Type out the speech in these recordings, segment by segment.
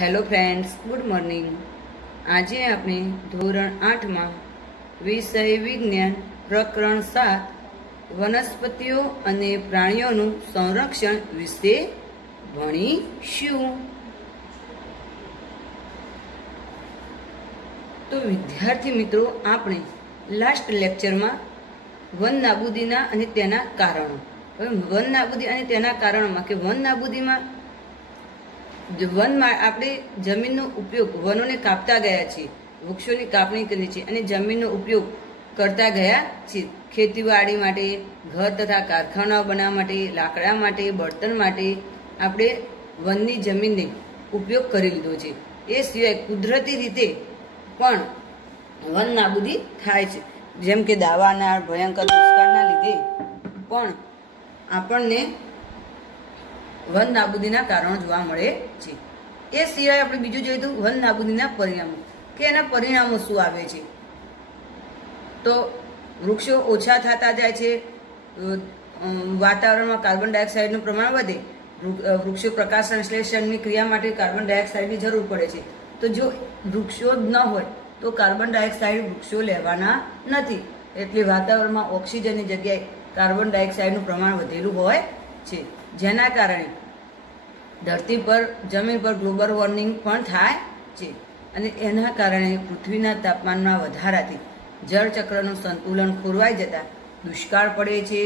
Hello friends, good morning. આજે આપણે ધોરણ 8માં વિષય વિજ્ઞાન પ્રકરણ 7 વનસ્પતિઓ અને પ્રાણીઓનું સંરક્ષણ વિશે ભણીશું। તો વિદ્યાર્થી મિત્રો, આપણે લાસ્ટ લેક્ચરમાં વન નાબૂદીના અને તેના કારણો, વન નાબૂદી અને તેના કારણોમાં કે વન નાબૂદીમાં વનમાં આપણે જમીનનો ઉપયોગ, વનોને કાપતા ગયા છીએ, વૃક્ષોની કાપણી કરી છે અને જમીનનો ઉપયોગ કરતા ગયા છીએ। ખેતીવાડી માટે, ઘર તથા કારખાનાઓ બનાવવા માટે, લાકડા માટે, બળતણ માટે આપણે વનની જમીનને ઉપયોગ કરી લીધો છે। એ સિવાય કુદરતી રીતે પણ વન નાબૂદી થાય છે, જેમ કે દાવાના ભયંકર દુષ્કાળના લીધે પણ આપણને વન નાબૂદીના કારણો જોવા મળે છે। એ સિવાય આપણે બીજું જોઈએ તો વન નાબૂદીના પરિણામો, કે એના પરિણામો શું આવે છે। તો વૃક્ષો ઓછા થતા જાય છે, વાતાવરણમાં કાર્બન ડાયોક્સાઇડનું પ્રમાણ વધે, વૃક્ષો પ્રકાશ સંશ્લેષણની ક્રિયા માટે કાર્બન ડાયોક્સાઇડની જરૂર પડે છે। તો જો વૃક્ષો જ ન હોય તો કાર્બન ડાયોક્સાઇડ વૃક્ષો લેવાના નથી, એટલે વાતાવરણમાં ઓક્સિજનની જગ્યાએ કાર્બન ડાયોક્સાઇડનું પ્રમાણ વધેલું હોય છે, જેના કારણે ધરતી પર, જમીન પર ગ્લોબલ વોર્મિંગ પણ થાય છે અને એના કારણે પૃથ્વીના તાપમાનમાં વધારાથી જળચક્રનું સંતુલન ખોરવાઈ જતા દુષ્કાળ પડે છે।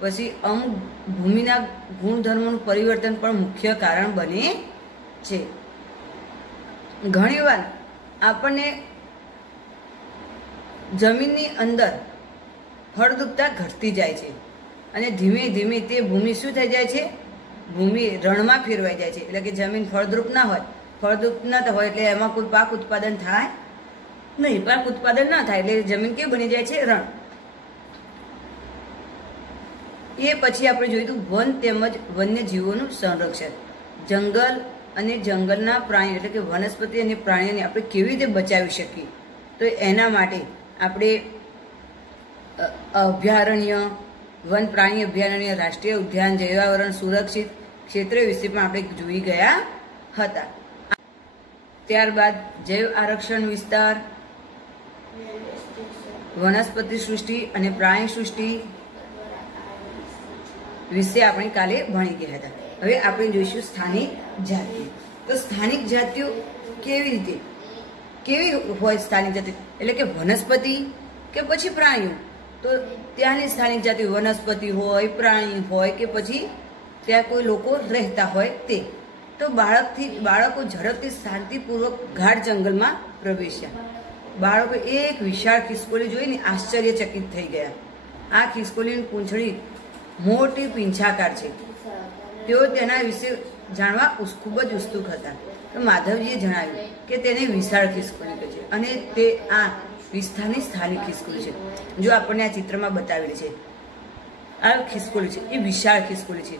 પછી અમુક ભૂમિના ગુણધર્મોનું પરિવર્તન પણ મુખ્ય કારણ બને છે। ઘણીવાર આપણને જમીનની અંદર ફળદ્રુપતા ઘટતી જાય છે અને ધીમે ધીમે તે ભૂમિ શું થઈ જાય છે, ભૂમિ રણમાં ફેરવાઈ જાય છે। એટલે કે જમીન ફળદ્રુપ ના હોય, ફળદ્રુપ ન હોય એટલે એમાં કોઈ પાક ઉત્પાદન થાય નહીં, પાક ઉત્પાદન ન થાય એટલે જમીન કેવી બની જાય છે, રણ। એ પછી આપણે જોઈતું વન તેમજ વન્યજીવોનું સંરક્ષણ, જંગલ અને જંગલના પ્રાણીઓ એટલે કે વનસ્પતિ અને પ્રાણીઓને આપણે કેવી રીતે બચાવી શકીએ। તો એના માટે આપણે અભયારણ્ય, વન પ્રાણી અભયારણ્ય, રાષ્ટ્રીય ઉદ્યાન, જૈવાવરણ સુરક્ષિત ક્ષેત્ર વિશે પણ આપણે જોઈ ગયા હતા। ત્યારબાદ જૈવ આરક્ષણ વિસ્તાર, વનસ્પતિ સૃષ્ટિ અને પ્રાણી સૃષ્ટિ વિશે આપણે કાલે ભણી ગયા હતા। હવે આપણે જોઈશું સ્થાનિક જાતિઓ। તો સ્થાનિક જાતિઓ કેવી હોય સ્થાનિક જાતિઓ, એટલે કે વનસ્પતિ કે પછી પ્રાણીઓ। તો ત્યાંની સ્થાનિક જાતિ વનસ્પતિ હોય, પ્રાણી હોય કે પછી ત્યાં કોઈ લોકો રહેતા હોય તે। તો બાળકો ઝડપથી શાંતિપૂર્વક ગાઢ જંગલમાં પ્રવેશ્યા। બાળકો એક વિશાળ ખિસકોલી જોઈને આશ્ચર્યચકિત થઈ ગયા। આ ખિસકોલીની પૂંછડી મોટી પીંછાકાર છે। તેઓ તેના વિશે જાણવા ખૂબ જ ઉત્સુક હતા। તો માધવજીએ જણાવ્યું કે તેને વિશાળ ખિસકોલી કહે છે અને તે આ વિસ્તારની સ્થાનિક ખિસકોલી છે। જો આપણને આ ચિત્રમાં બતાવેલી છે, આ ખિસકોલી છે એ વિશાળ ખિસકોલી છે।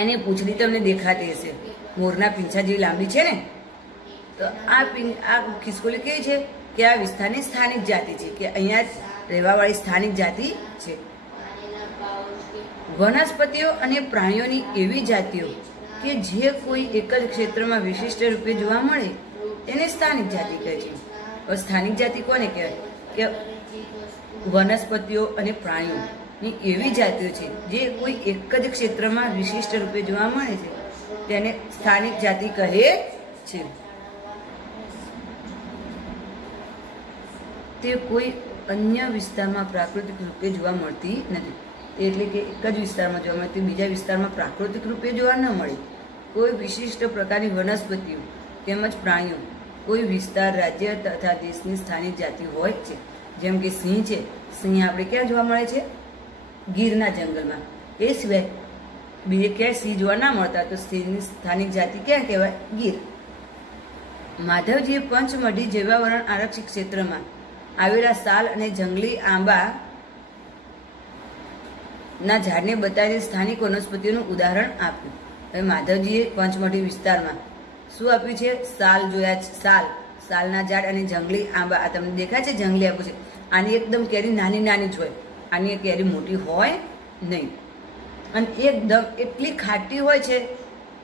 એની પૂંછડી તમને દેખાતી હશે, મોરના પીંછા જેવી લાંબી છે ને। તો આ ખિસકોલી કેવી છે કે આ વિસ્તારની સ્થાનિક જાતિ છે, કે અહીંયા જ રહેવાવાળી સ્થાનિક જાતિ છે। વનસ્પતિઓ અને પ્રાણીઓની એવી જાતિઓ કે જે કોઈ એક જ ક્ષેત્રમાં વિશિષ્ટ રૂપે જોવા મળે તેને સ્થાનિક જાતિ કહે છે। સ્થાનિક જાતિ કોને કહેવાય કે વનસ્પતિઓ અને પ્રાણીઓની એવી જાતિઓ છે જે કોઈ એક જ ક્ષેત્રમાં વિશિષ્ટ રૂપે જોવા મળે છે, તેને સ્થાનિક જાતિ કહે છે। તે કોઈ અન્ય વિસ્તારમાં પ્રાકૃતિક રૂપે જોવા મળતી નથી, એટલે કે એક જ વિસ્તારમાં જોવા મળતી, બીજા વિસ્તારમાં પ્રાકૃતિક રૂપે જોવા ન મળે। કોઈ વિશિષ્ટ પ્રકારની વનસ્પતિઓ તેમજ પ્રાણીઓ કોઈ વિસ્તાર, રાજ્ય તથા દેશની સ્થાનિક જાતિ હોય છે। જેમ કે સિંહ છે, સિંહ આપણે ક્યાં જોવા મળે છે, ગીરના જંગલમાં। એ સિવાય બીજે ક્યાંય સિંહ જોવા ના મળતા, તો સિંહની સ્થાનિક જાતિ ક્યાં કહેવાય, ગીર। માધવજીએ પંચમઢી જૈવાવરણ આરક્ષિત ક્ષેત્રમાં આવેલા સાલ અને જંગલી આંબા ના ઝાડને બતાવી સ્થાનિક વનસ્પતિઓનું ઉદાહરણ આપ્યું। હવે માધવજીએ પંચમઢી વિસ્તારમાં શું આપ્યું છે, સાલ જોયા છે, સાલના ઝાડ અને જંગલી આંબા। આ તમને દેખાય છે જંગલી આંબો છે। આની એકદમ કેરી નાની નાની જ હોય, આની કેરી મોટી હોય નહીં અને એકદમ એટલી ખાટી હોય છે,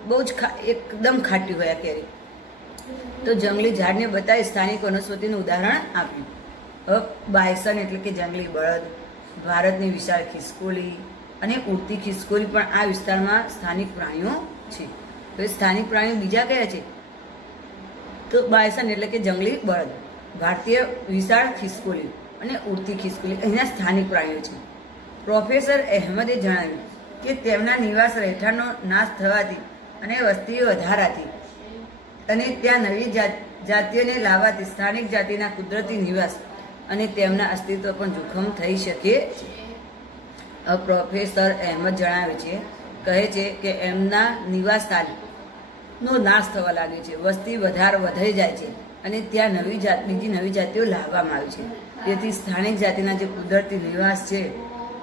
બહુ જ એકદમ ખાટી હોય આ કેરી। તો જંગલી ઝાડને બતાવી સ્થાનિક વનસ્પતિનું ઉદાહરણ આપ્યું. હવે બાયસન એટલે કે જંગલી બળદ, ભારતની વિશાળ ખિસકોલી અને ઉડતી ખિસકોલી પણ આ વિસ્તારમાં સ્થાનિક પ્રાણીઓ છે. તો સ્થાનિક પ્રાણીઓ બીજા કયા છે? તો બાયસન એટલે કે જંગલી બળદ, ભારતીય વિશાળ ખિસકોલી અને ઉડતી ખિસકોલી અહીંના સ્થાનિક પ્રાણીઓ છે. પ્રોફેસર અહેમદે જણાવ્યું કે તેમના નિવાસ રહેઠાણનો નાશ થવાથી અને વસ્તી વધારાથી અને ત્યાં નવી જાતિઓને લાવવાથી સ્થાનિક જાતિના કુદરતી નિવાસ અને તેમના અસ્તિત્વ પણ જોખમ થઈ શકે છે. પ્રોફેસર અહેમદ જણાવે છે, કહે છે કે એમના નિવાસ સ્થાનનો નાશ થવા લાગે છે, વસ્તી વધી જાય છે અને ત્યાં બીજી નવી જાતિઓ લાવવામાં આવી છે. તેથી સ્થાનિક જાતિના જે કુદરતી નિવાસ છે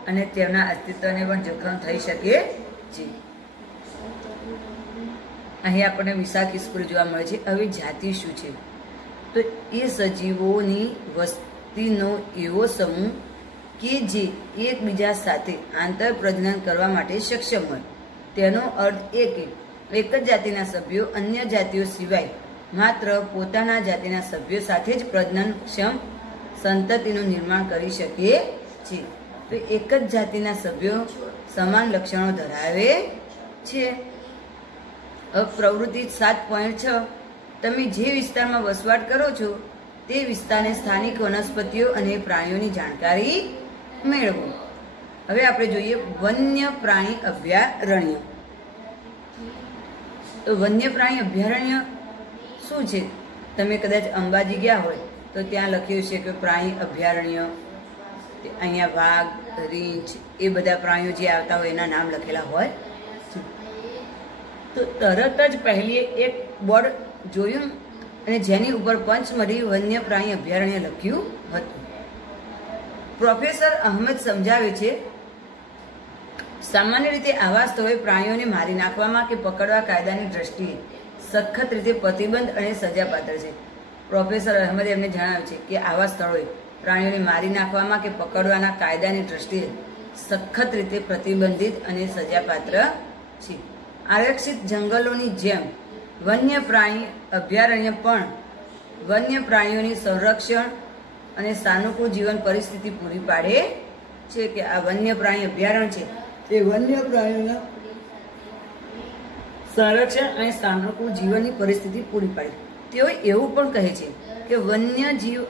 અને તેમના અસ્તિત્વને પણ જોખમ થઈ શકે છે. અહીં આપણને વિશાળ ખિસકોલી જોવા મળે છે. હવે જાતિ શું છે? તો એ સજીવોની વસ્તીનો એવો સમૂહ કે જે એકબીજા સાથે આંતર પ્રજનન કરવા માટે સક્ષમ હોય. તેનો અર્થ એ કે એક જ જાતિના સભ્યો અન્ય જાતિઓ સિવાય માત્ર પોતાના જાતિના સભ્યો સાથે જ પ્રજનનક્ષમ સંતતિનું નિર્માણ કરી શકે છે. તો એક જ જાતિના સભ્યો સમાન લક્ષણો ધરાવે છે. પ્રવૃત્તિ 7.6 તમે જે વિસ્તારમાં વસવાટ કરો છો તે વિસ્તારને સ્થાનિક વનસ્પતિઓ અને પ્રાણીઓની જાણકારી મેળવો. હવે આપણે જોઈએ વન્ય પ્રાણી અભયારણ્ય. તો વન્ય પ્રાણી અભયારણ્ય શું છે? તમે કદાચ અંબાજી ગયા હોય તો ત્યાં લખ્યું છે કે પ્રાણી અભયારણ્ય. અહીંયા વાઘ, રીંછ એ બધા પ્રાણીઓ જે આવતા હોય એના નામ લખેલા હોય. તો તરત જ પહેલી એક બોર્ડ જોયું અને જેની ઉપર પંચમઢી વન્ય પ્રાણી અભયારણ્ય લખ્યું હતું. પ્રોફેસર અહમદ સમજાવે છે, સામાન્ય રીતે આવા સ્થળોએ પ્રાણીઓને મારી નાખવામાં કે પકડવા કાયદાની દ્રષ્ટિએ સખત રીતે પ્રતિબંધ અને સજાપાત્ર છે. પ્રોફેસર અહમદે એમને જણાવ્યું છે કે આવા સ્થળોએ પ્રાણીઓને મારી નાખવામાં કે પકડવાના કાયદાની દ્રષ્ટિએ સખત રીતે પ્રતિબંધિત અને સજાપાત્ર છે. આરક્ષિત જંગલોની જેમ વન્ય પ્રાણી અભયારણ્ય પણ વન્ય પ્રાણીઓની સંરક્ષણ અને સાનુકૂળ જીવન પરિસ્થિતિ પૂરી પાડે છે. કે આ વન્ય પ્રાણી અભયારણ્ય છે તે વન્ય પ્રાણીઓના સંરક્ષણ અને સાનુકૂળ જીવનની પરિસ્થિતિ પૂરી પાડે. તેઓ એવું પણ કહે છે કે વન્યજીવ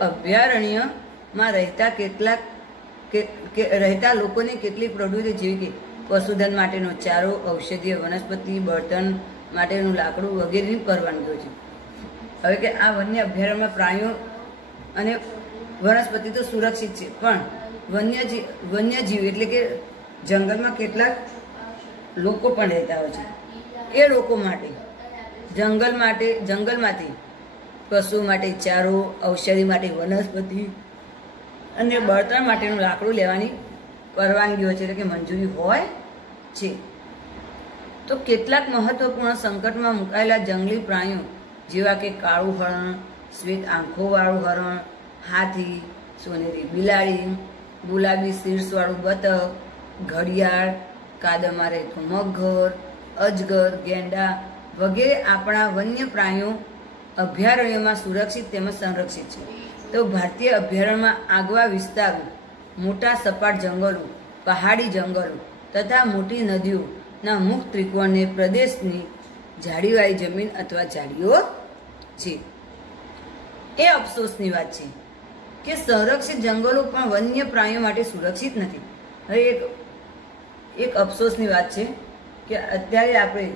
અભયારણ્યમાં રહેતા લોકોને કેટલીક પ્રવૃત્તિ જેવી કે પશુધન માટેનો ચારો, ઔષધીય વનસ્પતિ, બળતણ માટેનું લાકડું વગેરેની પરવાનગીઓ છે. હવે કે આ વન્ય અભયારણ્યમાં પ્રાણીઓ અને વનસ્પતિ તો સુરક્ષિત છે, પણ વન્યજીવ એટલે કે જંગલમાં કેટલાક લોકો પણ રહેતા હોય છે. એ લોકો માટે જંગલમાંથી પશુ માટે ચારો, ઔષધિ માટે વનસ્પતિ અને બળતણ માટેનું લાકડું લેવાની પરવાનગીઓ છે, એટલે કે મંજૂરી હોય છે. તો કેટલાક મહત્વપૂર્ણ સંકટમાં મુકાયેલા જંગલી પ્રાણીઓ જેવા કે કાળું હરણ, શ્વેત આંખોવાળું હરણ, હાથી, સોનેરી બિલાડી, ગુલાબી શીર્ષવાળું બતક, ઘડિયાળ, કાદવમાં રહેતું મગર, અજગર, ગેંડા વગેરે આપણા વન્ય પ્રાણીઓ અભયારણ્યમાં સુરક્ષિત તેમજ સંરક્ષિત છે. તો ભારતીય અભયારણ્યમાં આગવા વિસ્તારો, મોટા સપાટ જંગલો, પહાડી જંગલો તથા મોટી નદીઓના મુક્ત ત્રિકોણને પ્રદેશની ઝાડીવાળી જમીન અથવા ઝાડીઓ છે. એ અફસોસની વાત છે કે સંરક્ષિત જંગલો પણ વન્ય પ્રાણીઓ માટે સુરક્ષિત નથી. હવે એક અફસોસની વાત છે કે અત્યારે આપણે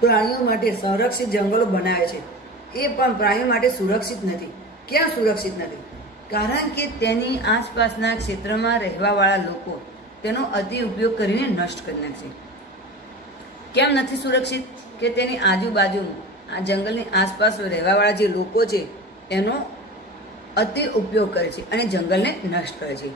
પ્રાણીઓ માટે સંરક્ષિત જંગલો બનાવે છે, એ પણ પ્રાણીઓ માટે સુરક્ષિત નથી. ક્યાં સુરક્ષિત નથી? કારણ કે તેની આસપાસના ક્ષેત્રમાં રહેવાવાળા લોકો તેનો અતિ ઉપયોગ કરીને નષ્ટ કરી નાખશે. કેમ નથી સુરક્ષિત? કે તેની આજુબાજુ આ જંગલની આસપાસ રહેવાવાળા જે લોકો છે એનો અતિ ઉપયોગ કરે છે અને જંગલને નષ્ટ કરે છે.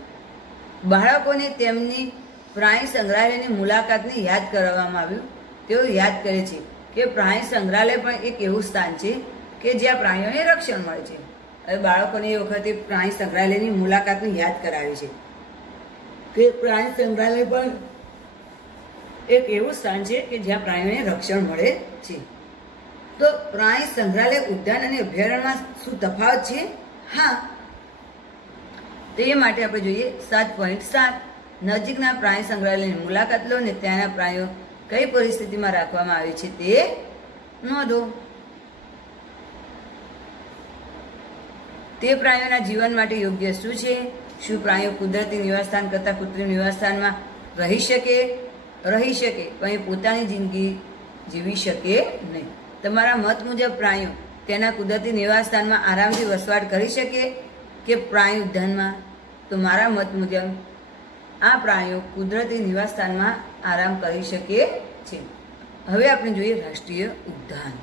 બાળકોને તેમની પ્રાણી સંગ્રહાલયની મુલાકાતને યાદ કરાવવામાં આવ્યું. તેઓ યાદ કરે છે કે પ્રાણી સંગ્રહાલય પણ એક એવું સ્થાન છે કે જ્યાં પ્રાણીઓને રક્ષણ મળે છે. હવે બાળકોને એ વખતે પ્રાણી સંગ્રહાલયની મુલાકાતને યાદ કરાવી છે કે પ્રાણી સંગ્રહાલય પણ એક એવું સ્થાન છે કે જ્યાં પ્રાણીઓને રક્ષણ મળે છે. તો પ્રાણી સંગ્રહાલય, ઉદ્યાન અને અભયારણ્યમાં શું તફાવત છે? હા, તો એ માટે આપણે જોઈએ 7.7 નજીકના પ્રાણી સંગ્રહાલયની મુલાકાત લો અને ત્યાંના પ્રાણીઓ કઈ પરિસ્થિતિમાં રાખવામાં આવે છે તે નોંધો. તે પ્રાણીઓના જીવન માટે યોગ્ય શું છે? શું પ્રાણીઓ કુદરતી નિવાસસ્થાન કરતાં કૃત્રિમ નિવાસસ્થાનમાં રહી શકે પણ એ પોતાની જિંદગી જીવી શકે નહીં. તમારા મત મુજબ પ્રાણીઓ તેના કુદરતી નિવાસસ્થાનમાં આરામથી વસવાટ કરી શકે કે પ્રાણી ઉદ્યાનમાં? તો મારા મત મુજબ આ પ્રાણીઓ કુદરતી નિવાસસ્થાનમાં આરામ કરી શકે છે. હવે આપણે જોઈએ રાષ્ટ્રીય ઉદ્યાન.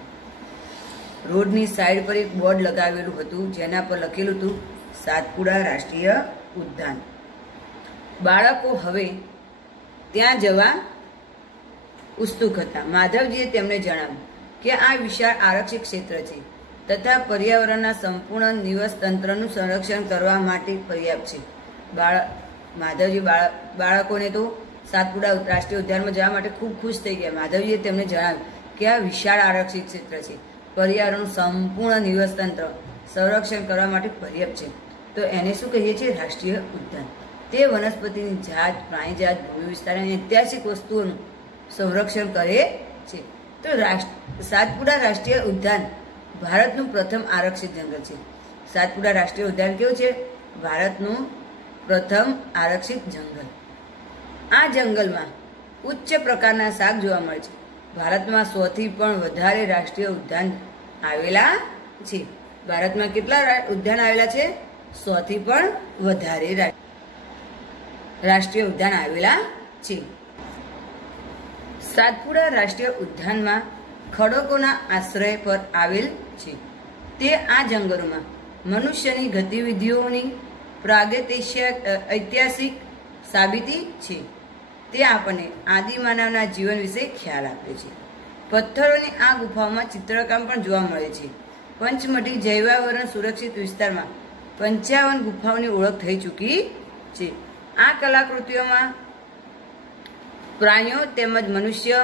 રોડની સાઈડ પર એક બોર્ડ લગાવેલું હતું જેના પર લખેલું હતું સાતપુડા રાષ્ટ્રીય ઉદ્યાન. બાળકો હવે ત્યાં જવા ઉત્સુક હતા. માધવજીએ તેમને જણાવ્યું કે આ વિશાળ આરક્ષિત ક્ષેત્ર છે તથા પર્યાવરણના સંપૂર્ણ નિવાસતંત્રનું સંરક્ષણ કરવા માટે પર્યાપ્ત છે. માધવજી બાળકોને તો સાતપુડા રાષ્ટ્રીય ઉદ્યાનમાં જવા માટે ખૂબ ખુશ થઈ ગયા. માધવજીએ તેમને જણાવ્યું કે આ વિશાળ આરક્ષિત ક્ષેત્ર છે, પર્યાવરણનું સંપૂર્ણ નિવાસતંત્ર સંરક્ષણ કરવા માટે પર્યાપ્ત છે. તો એને શું કહીએ છીએ? રાષ્ટ્રીય ઉદ્યાન. તે વનસ્પતિની જાત, પ્રાણીજાત, ભૂમિ વિસ્તાર અને ઐતિહાસિક વસ્તુઓનું સંરક્ષણ કરે છે. તો સાતપુડા રાષ્ટ્રીય ઉદ્યાન ભારતનું પ્રથમ આરક્ષિત જંગલ છે. સાતપુડા રાષ્ટ્રીય ઉદ્યાન કેવું છે? ભારતનું પ્રથમ આરક્ષિત જંગલ. આ જંગલમાં ઉચ્ચ પ્રકારના શાક જોવા મળે છે. ભારતમાં 100 થી પણ વધારે રાષ્ટ્રીય ઉદ્યાન આવેલા છે. ભારતમાં કેટલા ઉદ્યાન આવેલા છે? 100 થી પણ વધારે રાષ્ટ્રીય ઉદ્યાન આવેલા છે. સાતપુડા રાષ્ટ્રીય ઉદ્યાનમાં ખડકોના આશ્રય પર આવેલ છે. તે આ જંગલોમાં મનુષ્યની ગતિવિધિઓની ઐતિહાસિક સાબિતી છે. તે આપણને આદિમાનવના જીવન વિશે ખ્યાલ આપે છે. પથ્થરોની આ ગુફાઓમાં ચિત્રકામ પણ જોવા મળે છે. પંચમઢી જૈવાવરણ સુરક્ષિત વિસ્તારમાં 55 ગુફાઓની ઓળખ થઈ ચૂકી છે. આ કલાકૃતિઓમાં પ્રાણીઓ તેમજ મનુષ્ય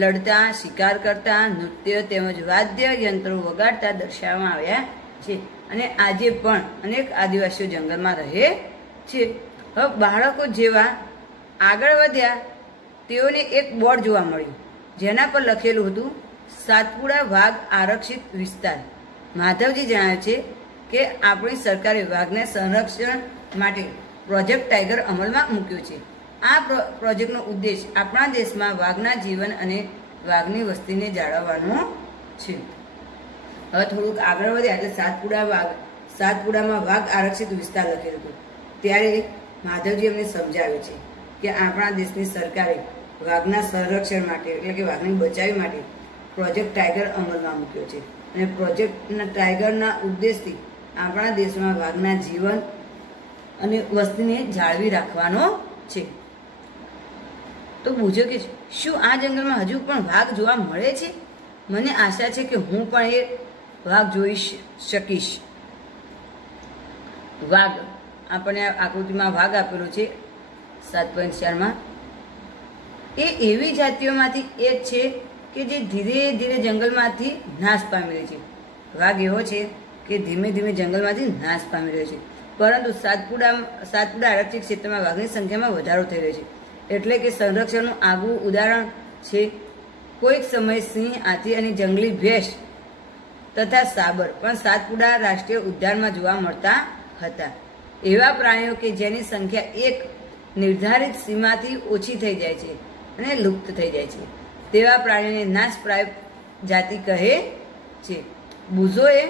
લડતા, શિકાર કરતા, નૃત્ય તેમજ વાદ્ય યંત્રો વગાડતા દર્શાવવામાં આવ્યા છે. અને આજે પણ અનેક આદિવાસીઓ જંગલમાં રહે છે. હવે બાળકો જેવા આગળ વધ્યા તેઓને એક બોર્ડ જોવા મળ્યું જેના પર લખેલું હતું સાતપુડા વાઘ આરક્ષિત વિસ્તાર. માધવજી જણાવે છે કે આપણી સરકારે વાઘના સંરક્ષણ માટે પ્રોજેક્ટ ટાઈગર અમલમાં મૂક્યો છે. આ પ્રોજેક્ટનો ઉદ્દેશ આપણા દેશમાં વાઘના જીવન અને વાઘની વસ્તીને જાળવવાનો છે. હવે થોડુંક આગળ વધ્યા એટલે સાતપુડામાં વાઘ આરક્ષિત વિસ્તાર લખેલું હતું. ત્યારે માધવજી અમને સમજાવે છે કે આપણા દેશની સરકારે વાઘના સંરક્ષણ માટે એટલે કે વાઘને બચાવવા માટે પ્રોજેક્ટ ટાઈગર અમલમાં મૂક્યો છે. અને પ્રોજેક્ટના ટાઈગરના ઉદ્દેશથી આપણા દેશમાં વાઘના જીવન અને વસ્તીને જાળવી રાખવાનો છે. તો પૂછો કે શું આ જંગલમાં હજુ પણ વાઘ જોવા મળે છે? મને આશા છે કે હું પણ એ વાઘ જોઈ શકીશ. વાઘ આપણને આકૃતિમાં વાઘ આપેલો છે 7.4માં. એ એવી જાતિઓમાંથી એક છે કે જે ધીરે ધીરે જંગલમાંથી નાશ પામી રહી છે. વાઘ એવો છે કે ધીમે ધીમે જંગલમાંથી નાશ પામી રહ્યો છે. પરંતુ સાતપુડા આરક્ષિત ક્ષેત્રમાં વાઘની સંખ્યામાં વધારો થઈ રહ્યો છે. એટલે કે સંરક્ષણનું આગવું ઉદાહરણ છે. કોઈક સમય સિંહ, હાથી અને જંગલી ભેંસ તથા સાબર પણ સાતપુડા રાષ્ટ્રીય ઉદ્યાનમાં જોવા મળતા હતા. એવા પ્રાણીઓ કે જેની સંખ્યા એક નિર્ધારિત સીમાથી ઓછી થઈ જાય છે અને લુપ્ત થઈ જાય છે તેવા પ્રાણીઓને નાશપ્રાય જાતિ કહે છે. બુઝોએ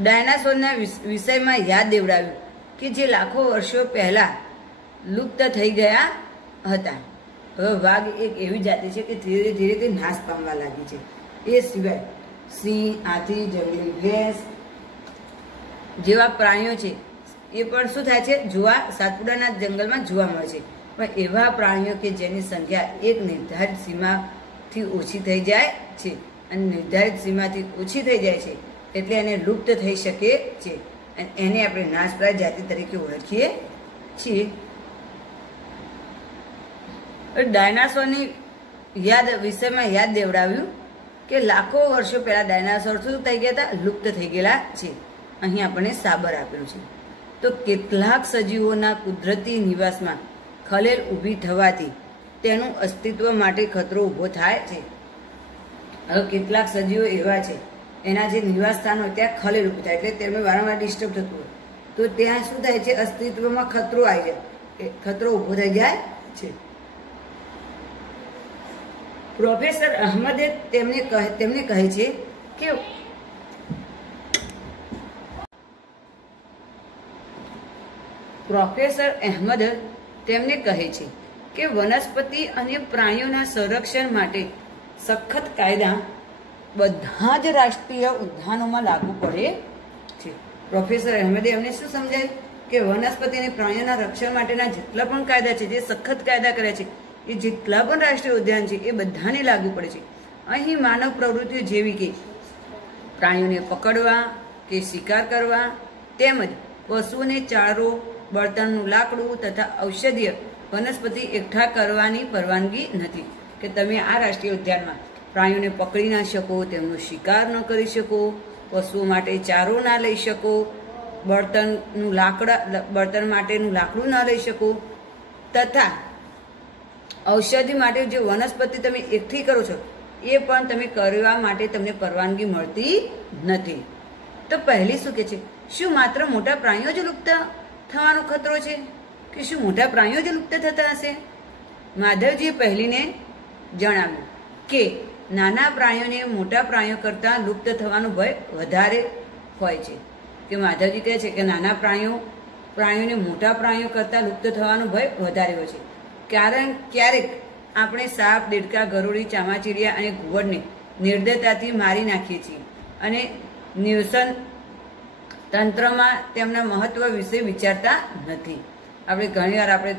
ડાયનાસોરના વિષયમાં યાદ દેવડાવ્યું કે જે લાખો વર્ષો પહેલા લુપ્ત થઈ ગયા હતા. હવે વાઘ એક એવી જાતિ છે કે ધીરે ધીરે તે નાશ પામવા લાગી છે. એ સિવાય સિંહ, હાથી, જંગલી ભેંસ જેવા પ્રાણીઓ છે એ પણ શું થાય છે? સાતપુડાના જંગલમાં જોવા મળે છે. પણ એવા પ્રાણીઓ કે જેની સંખ્યા એક નિર્ધારિત સીમાથી ઓછી થઈ જાય છે અને નિર્ધારિત સીમાથી ઓછી થઈ જાય છે એટલે એને લુપ્ત થઈ શકે છે અને એને આપણે નાશપ્રાય જાતિ તરીકે ઓળખીએ છીએ. ડાયનાસોરની વિષયમાં યાદ દેવડાવ્યું કે લાખો વર્ષો પહેલા ડાયનાસોર શું થઈ ગયા હતા? લુપ્ત થઈ ગયેલા છે. અહીં આપણને સાબર આપ્યું છે. તો કેટલાક સજીવોના કુદરતી નિવાસમાં ખલેલ ઊભી થવાથી તેનું અસ્તિત્વ માટે ખતરો ઊભો થાય છે. હવે કેટલાક સજીવો એવા છે એના જે નિવાસ સ્થાન હોય ત્યાં ખલેલ ઊભી થાય એટલે તેમને વારંવાર ડિસ્ટર્બ થતું હોય તો ત્યાં શું થાય છે? અસ્તિત્વમાં ખતરો આવી જાય, ખતરો ઊભો થઈ જાય છે. પ્રોફેસર અહમદે તેમને કહે છે કે પ્રોફેસર અહેમદ તેમને કહે છે કે વનસ્પતિ અને પ્રાણીઓના સંરક્ષણ માટે સખત કાયદા બધા જ રાષ્ટ્રીય ઉદ્યાનોમાં લાગુ પડે છે. પ્રોફેસર અહેમદે એમને શું સમજાય કે વનસ્પતિ અને પ્રાણીઓના રક્ષણ માટેના જેટલા પણ કાયદા છે, જે સખત કાયદા કર્યા છે, એ જેટલા પણ રાષ્ટ્રીય ઉદ્યાન છે એ બધાને લાગુ પડે છે. અહીં માનવ પ્રવૃત્તિઓ જેવી કે પ્રાણીઓને પકડવા કે શિકાર કરવા તેમજ પશુઓને ચારો, બળતણનું લાકડું તથા ઔષધીય વનસ્પતિ એકઠા કરવાની પરવાનગી નથી. કે તમે આ રાષ્ટ્રીય ઉદ્યાનમાં પ્રાણીઓને પકડી ના શકો, તેમનો શિકાર ન કરી શકો, પશુઓ માટે ચારો ના લઈ શકો, બળતણ માટેનું લાકડું ના લઈ શકો તથા ઔષધિ માટે જે વનસ્પતિ તમે એકઠી કરો છો એ પણ તમે કરવા માટે તમને પરવાનગી મળતી નથી. તો પહેલી શું કે છે? શું માત્ર મોટા પ્રાણીઓ જ લુપ્ત થવાનો ખતરો છે કે શું મોટા પ્રાણીઓ જ લુપ્ત થતા હશે? માધવજીએ પહેલીને જણાવ્યું કે નાના પ્રાણીઓને મોટા પ્રાણીઓ કરતાં લુપ્ત થવાનો ભય વધારે હોય છે. કે માધવજી કહે છે કે નાના પ્રાણીઓને મોટા પ્રાણીઓ કરતાં લુપ્ત થવાનો ભય વધારે હોય છે. કારણ ક્યારેક આપણે સાપ, દેડકા, ગરોળી, ચામાચીડિયા અને ઘુવડને નિર્દયતાથી મારી નાખીએ છીએ અને નિવસન તંત્રમાં તેમના મહત્વ વિશે વિચારતા નથી. આપણે ઘણીવાર આપણે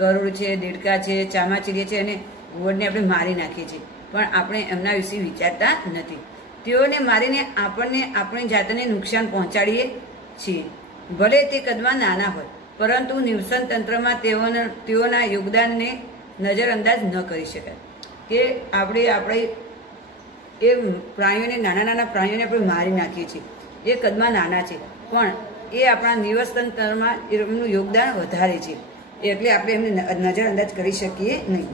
ગરુડ છે, દેડકા છે, ચામાચીડિયા છે અને ઘુવડને આપણે મારી નાખીએ છીએ પણ આપણે એમના વિશે વિચારતા નથી. તેઓને મારીને આપણી જાતને નુકસાન પહોંચાડીએ છીએ. ભલે તે કદમાં નાના હોય પરંતુ નિવસન તંત્રમાં તેઓના યોગદાનને નજરઅંદાજ ન કરી શકાય. કે આપણે એ પ્રાણીઓને, નાના પ્રાણીઓને આપણે મારી નાખીએ છીએ. એ કદમાં નાના છે પણ એ આપણા નિવસન તંત્રમાં એમનું યોગદાન વધારે છે એટલે આપણે એમને નજરઅંદાજ કરી શકીએ નહીં.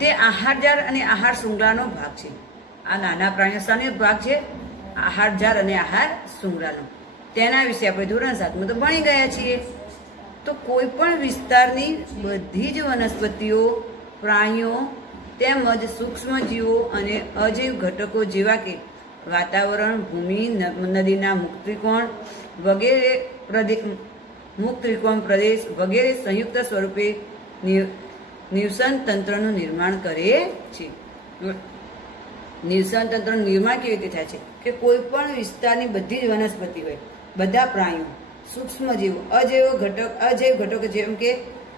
તે આહારજાળ અને આહાર શૃંખલાનો ભાગ છે. આ નાના પ્રાણીઓ શાનો ભાગ છે? આહારજાળ અને આહાર શૃંખલાનો. તેના વિશે આપણે ધોરણ 7માં તો ભણી ગયા છીએ. તો કોઈ પણ વિસ્તારની બધી જ વનસ્પતિઓ, પ્રાણીઓ તેમજ સૂક્ષ્મજીવો અને અજૈવ ઘટકો જેવા કે વાતાવરણ, ભૂમિ, નદીના મુક્ત ત્રિકોણ પ્રદેશ વગેરે સંયુક્ત સ્વરૂપે નિવસન તંત્રનું નિર્માણ કરે છે. નિવસન તંત્રનું નિર્માણ કેવી રીતે થાય છે? કે કોઈ પણ વિસ્તારની બધી જ વનસ્પતિ હોય, બધા પ્રાણીઓ, સૂક્ષ્મજીવો, અજૈવ ઘટકો જેમ કે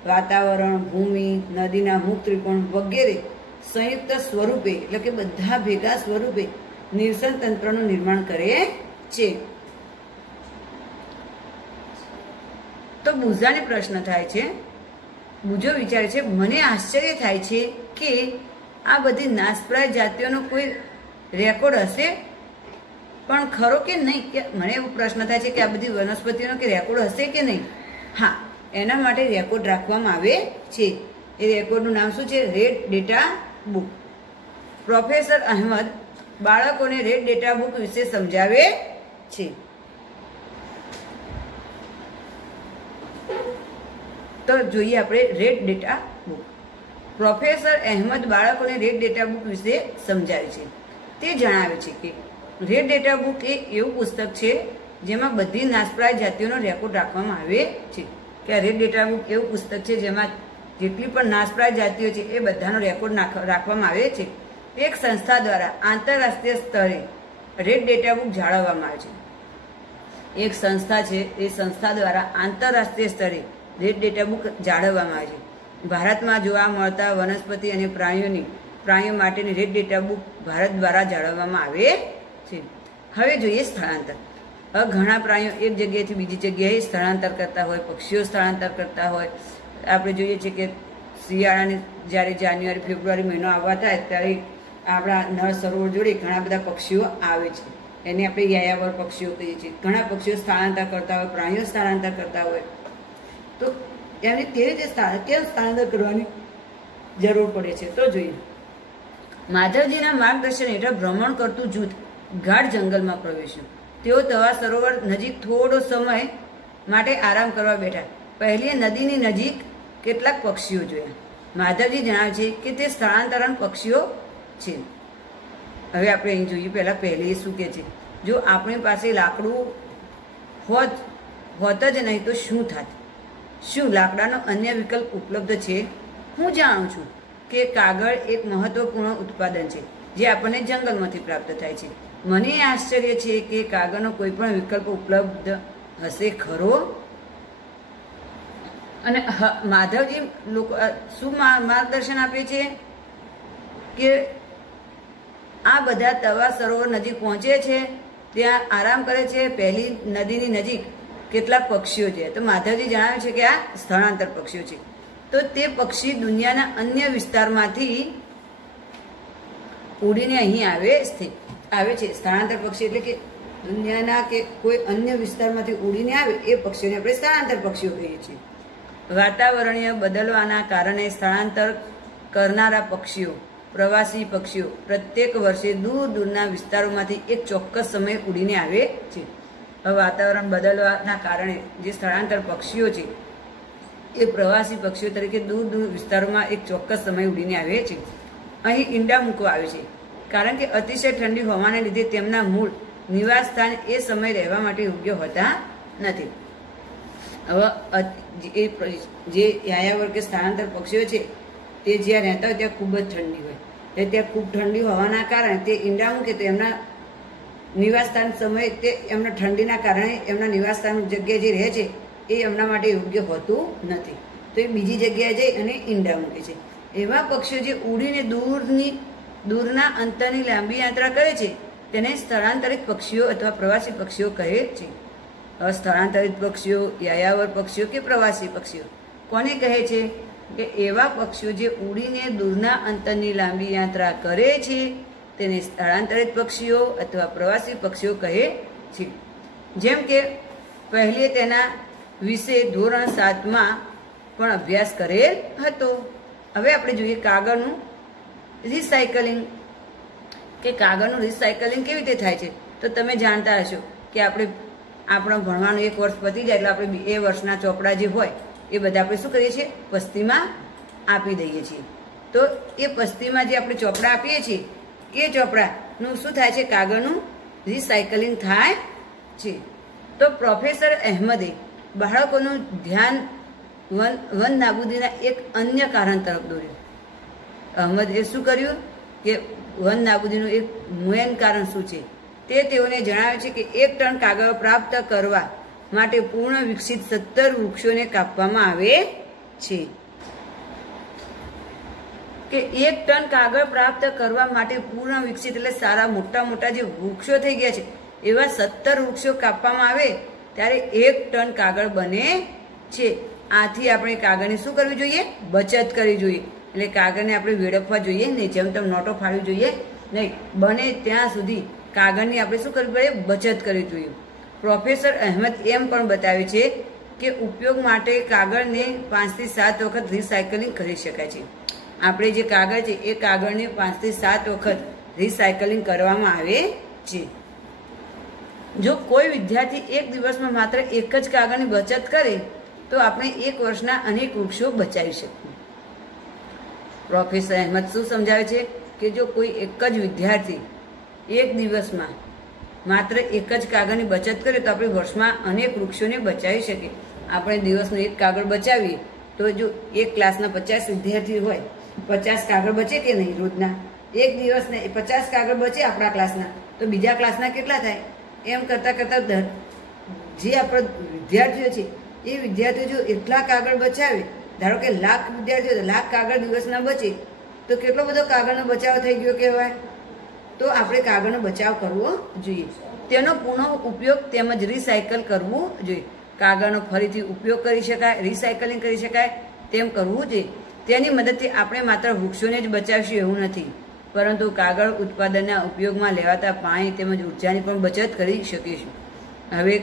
વાતાવરણ, ભૂમિ, નદીના મુક્ત ત્રિકોણ વગેરે સંયુક્ત સ્વરૂપે એટલે કે બધા ભેગા સ્વરૂપે નિવસન તંત્રનું નિર્માણ કરે છે. તો બુઝાને પ્રશ્ન થાય છે, બુજો વિચારે છે, મને આશ્ચર્ય થાય છે કે આ બધી નાશપ્રાય જાતિઓનો કોઈ રેકોર્ડ હશે પણ ખરો કે નહીં? કે મને એવો પ્રશ્ન થાય છે કે આ બધી વનસ્પતિઓનો કે રેકોર્ડ હશે કે નહીં? હા, એના માટે રેકોર્ડ રાખવામાં આવે છે. એ રેકોર્ડનું નામ શું છે? Red data book. Professor Ahmed બાળકોને રેડ ડેટા બુક વિશે સમજાવે છે. તો જોઈએ આપણે red data book. Professor Ahmed બાળકોને રેડ ડેટા બુક વિશે સમજાવે છે. તે જણાવે છે કે રેડ ડેટા બુક એ એવું પુસ્તક છે જેમાં બધી નાશપ્રાય જાતિઓનો રેકોર્ડ રાખવામાં આવે છે. કે આ રેડ ડેટા બુક એવું પુસ્તક છે જેમાં જેટલી પણ નાશપ્રાય જાતિઓ છે એ બધાનો રેકોર્ડ રાખવામાં આવે છે. એક સંસ્થા દ્વારા આંતરરાષ્ટ્રીય સ્તરે રેડ ડેટા બુક જાળવવામાં આવે છે. એક સંસ્થા છે, એ સંસ્થા દ્વારા આંતરરાષ્ટ્રીય સ્તરે રેડ ડેટા બુક જાળવવામાં આવે છે. ભારતમાં જોવા મળતા વનસ્પતિ અને પ્રાણીઓ માટેની રેડ ડેટા બુક ભારત દ્વારા જાળવવામાં આવે છે. હવે જોઈએ સ્થળાંતર. ઘણા પ્રાણીઓ એક જગ્યાએથી બીજી જગ્યાએ સ્થળાંતર કરતા હોય, પક્ષીઓ સ્થળાંતર કરતા હોય. આપણે જોઈએ છીએ કે શિયાળાની જ્યારે જાન્યુઆરી ફેબ્રુઆરી મહિનો આવવા થાય ત્યારે આપણા નળ સરોવર જોડે ઘણા બધા પક્ષીઓ આવે છે. એને આપણે યાયાવર પક્ષીઓ કહીએ છીએ. ઘણા પક્ષીઓ સ્થળાંતર કરતા હોય, પ્રાણીઓ સ્થળાંતર કરતા હોય, તો એમને તે રીતે કેમ સ્થળાંતર કરવાની જરૂર પડે છે. તો જોઈએ, માધવજીના માર્ગદર્શન હેઠળ ભ્રમણ કરતું જૂથ ગાઢ જંગલમાં પ્રવેશ્યું. તેઓ તવા સરોવર નજીક થોડો સમય માટે આરામ કરવા બેઠા. પહેલી નદીની નજીક કેટલાક પક્ષીઓ જોયા. માધવજી જણાવે છે કે તે સ્થળાંતરણ પક્ષીઓ છે. હવે આપણે અહીં જોઈએ. પહેલી શું કે છે, જો આપણી પાસે લાકડું હોત જ નહીં તો શું થાત? શું લાકડાનો અન્ય વિકલ્પ ઉપલબ્ધ છે? હું જાણું છું કે કાગળ એક મહત્વપૂર્ણ ઉત્પાદન છે જે આપણને જંગલમાંથી પ્રાપ્ત થાય છે. મને આશ્ચર્ય છે કે કાગળનો કોઈ પણ વિકલ્પ ઉપલબ્ધ હશે ખરો? અને માધવજી લોકો શું માર્ગદર્શન આપે છે કે આ બધા તવા સરોવર નજીક પહોંચે છે, ત્યાં આરામ કરે છે. પહેલી નદીની નજીક કેટલાક પક્ષીઓ છે. તો માધવજી જણાવે છે કે આ સ્થળાંતર પક્ષીઓ છે. તો તે પક્ષી દુનિયાના અન્ય વિસ્તારમાંથી ઉડીને અહીં આવે છે. સ્થળાંતર પક્ષી એટલે કે દુનિયાના કે કોઈ અન્ય વિસ્તારમાંથી ઉડીને આવે એ પક્ષીઓને આપણે સ્થળાંતર પક્ષીઓ કહીએ છીએ. વાતાવરણીય બદલવાના કારણે સ્થળાંતર કરનારા પક્ષીઓ, પ્રવાસી પક્ષીઓ પ્રત્યેક વર્ષે દૂર દૂરના વિસ્તારોમાંથી એક ચોક્કસ સમયે ઉડીને આવે છે. હવે વાતાવરણ બદલવાના કારણે જે સ્થળાંતર પક્ષીઓ છે એ પ્રવાસી પક્ષીઓ તરીકે દૂર દૂર વિસ્તારોમાં એક ચોક્કસ સમયે ઉડીને આવે છે. અહીં ઈંડા મૂકવા આવે છે, કારણ કે અતિશય ઠંડી હોવાને લીધે તેમના મૂળ નિવાસ સ્થાન એ સમય રહેવા માટે યોગ્ય હોતા નથી. હવે જે યાયાવર કે સ્થળાંતર પક્ષીઓ છે તે જ્યાં રહેતા હોય ત્યાં ખૂબ જ ઠંડી હોય, એટલે ત્યાં ખૂબ ઠંડી હોવાના કારણે તે ઈંડા મૂકે તો એમના નિવાસસ્થાન સમયે તે એમના ઠંડીના કારણે એમના નિવાસસ્થાન જગ્યાએ જે રહે છે એ એમના માટે યોગ્ય હોતું નથી. તો એ બીજી જગ્યાએ જઈ અને ઈંડા મૂકે છે. એવા પક્ષીઓ જે ઉડીને દૂરના અંતરની લાંબી યાત્રા કરે છે તેને સ્થળાંતરિત પક્ષીઓ અથવા પ્રવાસી પક્ષીઓ કહે છે. સ્થળાંતરિત પક્ષીઓ, યાયાવર પક્ષીઓ કે પ્રવાસી પક્ષીઓ કોને કહે છે? કે એવા પક્ષીઓ જે ઉડીને દૂરના અંતરની લાંબી યાત્રા કરે છે તેને સ્થળાંતરિત પક્ષીઓ અથવા પ્રવાસી પક્ષીઓ કહે છે. જેમ કે પહેલીએ તેના વિશે ધોરણ 7માં પણ અભ્યાસ કરેલ હતો. હવે આપણે જોઈએ કાગળનું રિસાયકલિંગ, કે કાગળનું રિસાયકલિંગ કેવી રીતે થાય છે. તો તમે જાણતા હશો કે આપણો ભણવાનું 1 વર્ષ પતી જાય એટલે આપણે 2 વર્ષના ચોપડા જે હોય એ બધા આપણે શું કરીએ છીએ? પસ્તીમાં આપી દઈએ છીએ. તો એ પસ્તીમાં જે આપણે ચોપડા આપીએ છીએ એ ચોપડાનું શું થાય છે? કાગળનું રિસાયકલિંગ થાય છે. તો પ્રોફેસર અહેમદે બાળકોનું ધ્યાન વન નાબૂદીના એક અન્ય કારણ તરફ દોર્યું. અહમદે શું કર્યું કે વન નાબૂદીનું એક મેન કારણ શું છે તે તેઓને જણાવે છે કે 1 ટન કાગળ પ્રાપ્ત કરવા માટે પૂર્ણ વિકસિત 17 વૃક્ષોને કાપવામાં આવે છે. કે 1 ટન કાગળ પ્રાપ્ત કરવા માટે પૂર્ણ વિકસિત એટલે સારા મોટા મોટા જે વૃક્ષો થઈ ગયા છે એવા 17 વૃક્ષો કાપવામાં આવે ત્યારે 1 ટન કાગળ બને છે. આથી આપણે કાગળની શું કરવી જોઈએ? બચત કરવી જોઈએ. એટલે કાગળને આપણે વેડફવા જોઈએ નહીં, જેમ તેમ નોટો ફાડવી જોઈએ નહીં. બને ત્યાં સુધી કાગળની આપણે શું કરવી પડે? બચત કરવી જોઈએ. પ્રોફેસર અહેમદ એમ પણ બતાવે છે કે ઉપયોગ માટે કાગળને 5 થી 7 વખત રિસાયકલિંગ કરી શકાય છે. આપણે જે કાગળ છે એ કાગળને 5 થી 7 વખત રિસાયકલિંગ કરવામાં આવે છે. જો કોઈ વિદ્યાર્થી 1 દિવસમાં માત્ર 1 જ કાગળની બચત કરે તો આપણે 1 વર્ષના અનેક વૃક્ષો બચાવી શકીએ. પ્રોફેસર અહેમદ શું સમજાવે છે કે જો કોઈ એક જ વિદ્યાર્થી 1 દિવસમાં માત્ર 1 જ કાગળની બચત કરે તો આપણે વર્ષમાં અનેક વૃક્ષોને બચાવી શકીએ. આપણે દિવસનું 1 કાગળ બચાવીએ તો જો એક ક્લાસના 50 વિદ્યાર્થી હોય, 50 કાગળ બચે કે નહીં? રોજના 1 દિવસને 50 કાગળ બચે આપણા ક્લાસના, તો બીજા ક્લાસના કેટલા થાય? એમ કરતા કરતા જે આપણા વિદ્યાર્થીઓ છે એ વિદ્યાર્થીઓ જો એટલા કાગળ બચાવે, ધારો કે 1,00,000 વિદ્યાર્થીઓ 1,00,000 કાગળ દિવસના બચે તો કેટલો બધો કાગળનો બચાવ થઈ ગયો કહેવાય. તો આપણે કાગળનો બચાવ કરવો જોઈએ. તેનો પુનઃ ઉપયોગ તેમજ રિસાયકલ કરવું જોઈએ. કાગળનો ફરીથી ઉપયોગ કરી શકાય, રિસાયકલિંગ કરી શકાય તેમ કરવું જોઈએ. તેની મદદથી આપણે માત્ર વૃક્ષોને જ બચાવીશું એવું નથી, પરંતુ કાગળ ઉત્પાદનના ઉપયોગમાં લેવાતા પાણી તેમજ ઉર્જાની પણ બચત કરી શકીશું. હવે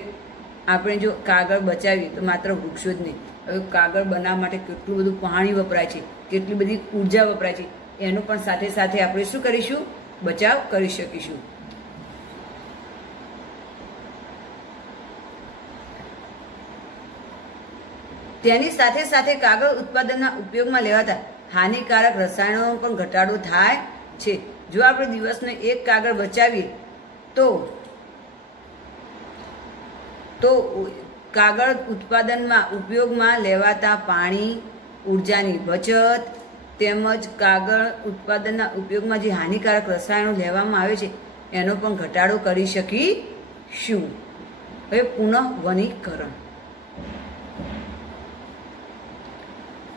આપણે જો કાગળ બચાવીએ તો માત્ર વૃક્ષો જ નહીં, હવે કાગળ બનાવવા માટે કેટલું બધું પાણી વપરાય છે, કેટલી બધી ઉર્જા વપરાય છે, એનો પણ સાથે સાથે આપણે શું કરીશું? બચાવ કરી શકીશું. તેની સાથે સાથે કાગળ ઉત્પાદનના ઉપયોગમાં લેવાતા હાનિકારક રસાયણોનો પણ ઘટાડો થાય છે. જો આપણે દિવસને એક કાગળ બચાવીએ તો કાગળ ઉત્પાદનમાં ઉપયોગમાં લેવાતા પાણી, ઉર્જાની બચત તેમજ કાગળ ઉત્પાદનના ઉપયોગમાં જે હાનિકારક રસાયણો લેવામાં આવે છે એનો પણ ઘટાડો કરી શકીશું. હવે પુનઃવનીકરણ.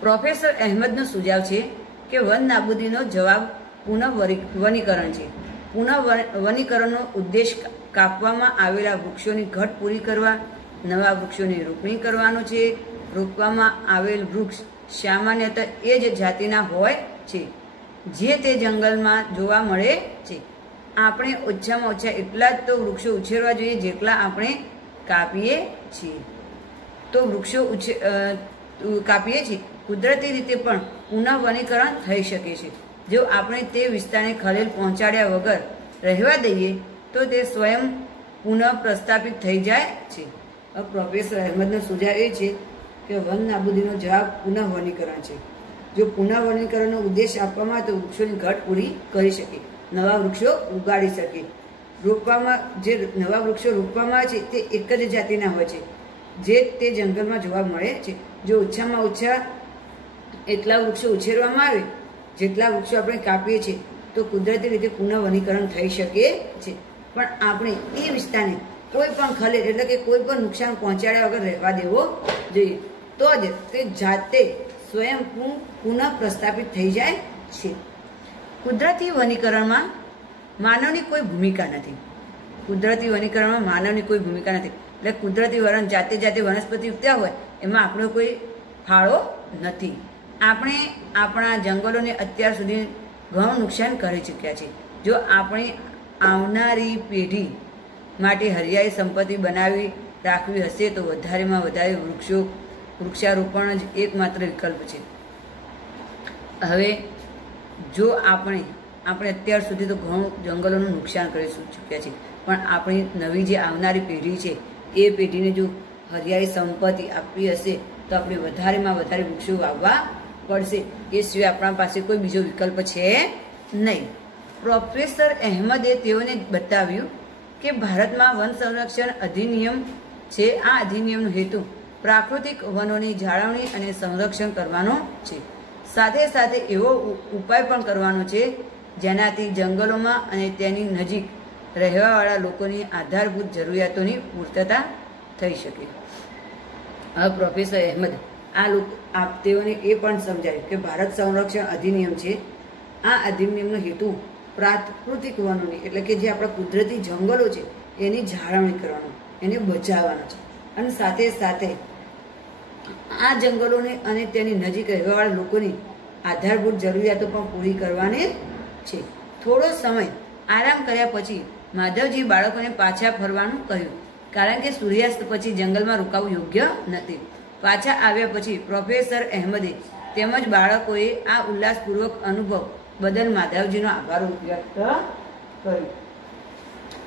પ્રોફેસર અહેમદનો સુઝાવ છે કે વન નાબૂદીનો જવાબ પુનઃવનીકરણ છે. પુનઃવનીકરણનો ઉદ્દેશ કાપવામાં આવેલા વૃક્ષોની ઘટ પૂરી કરવા, નવા વૃક્ષોની રોપણી કરવાનો છે. રોપવામાં આવેલ વૃક્ષ સામાન્યતઃ એ જ જાતિના હોય છે જે તે જંગલમાં જોવા મળે છે. આપણે ઓછામાં ઓછા એટલા જ તો વૃક્ષો ઉછેરવા જોઈએ જેટલા આપણે કાપીએ છીએ. તો વૃક્ષો કાપીએ છીએ કુદરતી રીતે પણ પુનઃવનીકરણ થઈ શકે છે. જો આપણે તે વિસ્તારને ખલેલ પહોંચાડ્યા વગર રહેવા દઈએ તો તે સ્વયં પુનઃ પ્રસ્થાપિત થઈ જાય છે. પ્રોફેસર અહેમદનો સુઝાવ એ છે કે વન નાબૂદીનો જવાબ પુનઃવનીકરણ છે. જો પુનઃવનીકરણનો ઉદ્દેશ આપવામાં આવે તો વૃક્ષોની ઘટ પૂરી કરી શકે, નવા વૃક્ષો ઉગાડી શકે. રોપવામાં જે નવા વૃક્ષો રોપવામાં આવે છે તે એક જ જાતિના હોય છે જે તે જંગલમાં જોવા મળે છે. જો ઓછામાં ઓછા એટલા વૃક્ષો ઉછેરવામાં આવે જેટલા વૃક્ષો આપણે કાપીએ છીએ તો કુદરતી રીતે પુનઃવનીકરણ થઈ શકે છે. પણ આપણે એ વિસ્તારને કોઈ પણ ખલેલ એટલે કે કોઈ પણ નુકસાન પહોંચાડ્યા વગર રહેવા દેવો જોઈએ, તો જ તે જાતે સ્વયં પુનઃ પ્રસ્થાપિત થઈ જાય છે. કુદરતી વનીકરણમાં માનવની કોઈ ભૂમિકા નથી. કુદરતી વનીકરણમાં માનવની કોઈ ભૂમિકા નથી. એટલે કુદરતી વરણ જાતે જાતે વનસ્પતિ ઉગતા હોય એમાં આપણો કોઈ ફાળો નથી. આપણે આપણા જંગલોને અત્યાર સુધી ઘણું નુકસાન કરી ચૂક્યા છે. જો આપણે આવનારી પેઢી માટે હરિયાળી સંપત્તિ બનાવી રાખવી હશે તો વધારેમાં વધારે વૃક્ષારોપણ જ એકમાત્ર વિકલ્પ છે. હવે જો આપણે અત્યાર સુધી તો ઘણું જંગલોનું નુકસાન કરી ચૂક્યા છે, પણ આપણી નવી જે આવનારી પેઢી છે એ પેઢીને જો હરિયાળી સંપત્તિ આપવી હશે તો આપણે વધારેમાં વધારે વૃક્ષો વાવવા પડશે. એ સિવાય આપણા પાસે કોઈ બીજો વિકલ્પ છે નહીં. પ્રોફેસર અહેમદે તેઓને બતાવ્યું કે ભારતમાં વન સંરક્ષણ અધિનિયમ છે. આ અધિનિયમનો હેતુ પ્રાકૃતિક વનોની જાળવણી અને સંરક્ષણ કરવાનો છે. સાથે સાથે એવો ઉપાય પણ કરવાનો છે જેનાથી જંગલોમાં અને તેની નજીક રહેવાવાળા લોકોની આધારભૂત જરૂરિયાતોની પૂર્તતા થઈ શકે. હવે પ્રોફેસર અહેમદ તેઓને એ પણ સમજાયું કે ભારત સંરક્ષણ અધિનિયમ છે. આ અધિનિયમનો હેતુ પ્રાકૃતિક વનોની એટલે કે જે આપણા કુદરતી જંગલો છે એની જાળવણી કરવાનો, એને બચાવવાનો છે. અને સાથે સાથે આ જંગલોને અને તેની નજીક રહેવાવાળા લોકોની આધારભૂત જરૂરિયાતો પણ પૂરી કરવાની છે. થોડો સમય આરામ કર્યા પછી માધવજી બાળકોને પાછા ફરવાનું કહ્યું, કારણ કે સૂર્યાસ્ત પછી જંગલમાં રોકાવું યોગ્ય નથી. પાછા આવ્યા પછી પ્રોફેસર અહેમદે તેમજ બાળકોએ આ ઉલ્લાસપૂર્વક અનુભવ બદલ માધવજીનો આભાર વ્યક્ત કર્યો.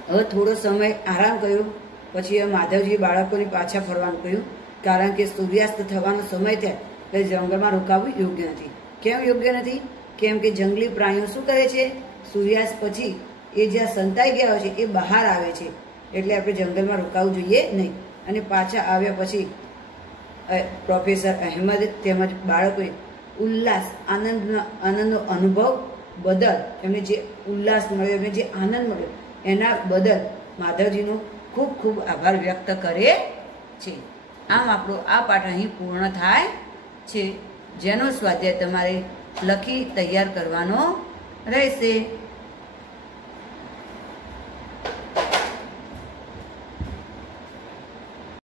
હવે થોડો સમય આરામ કર્યો પછી માધવજીએ બાળકોને પાછા ફરવાનું કહ્યું, કારણ કે સૂર્યાસ્ત થવાનો સમય થાય એટલે જંગલમાં રોકાવું યોગ્ય નથી. કેમ યોગ્ય નથી? કેમ કે જંગલી પ્રાણીઓ શું કરે છે? સૂર્યાસ્ત પછી એ જ્યાં સંતાઈ ગયા હોય છે એ બહાર આવે છે, એટલે આપણે જંગલમાં રોકાવું જોઈએ નહીં. અને પાછા આવ્યા પછી પ્રોફેસર અહેમદ તેમજ બાળકોએ આનંદનો અનુભવ બદલ એમને જે ઉલ્લાસ મળ્યો, એમને જે આનંદ મળ્યો એના બદલ માધવજીનો ખૂબ ખૂબ આભાર વ્યક્ત કરે છે. આમ આપણો આ પાઠ અહીં પૂર્ણ થાય છે, જેનો સ્વાધ્યાય તમારે લખી તૈયાર કરવાનો રહેશે.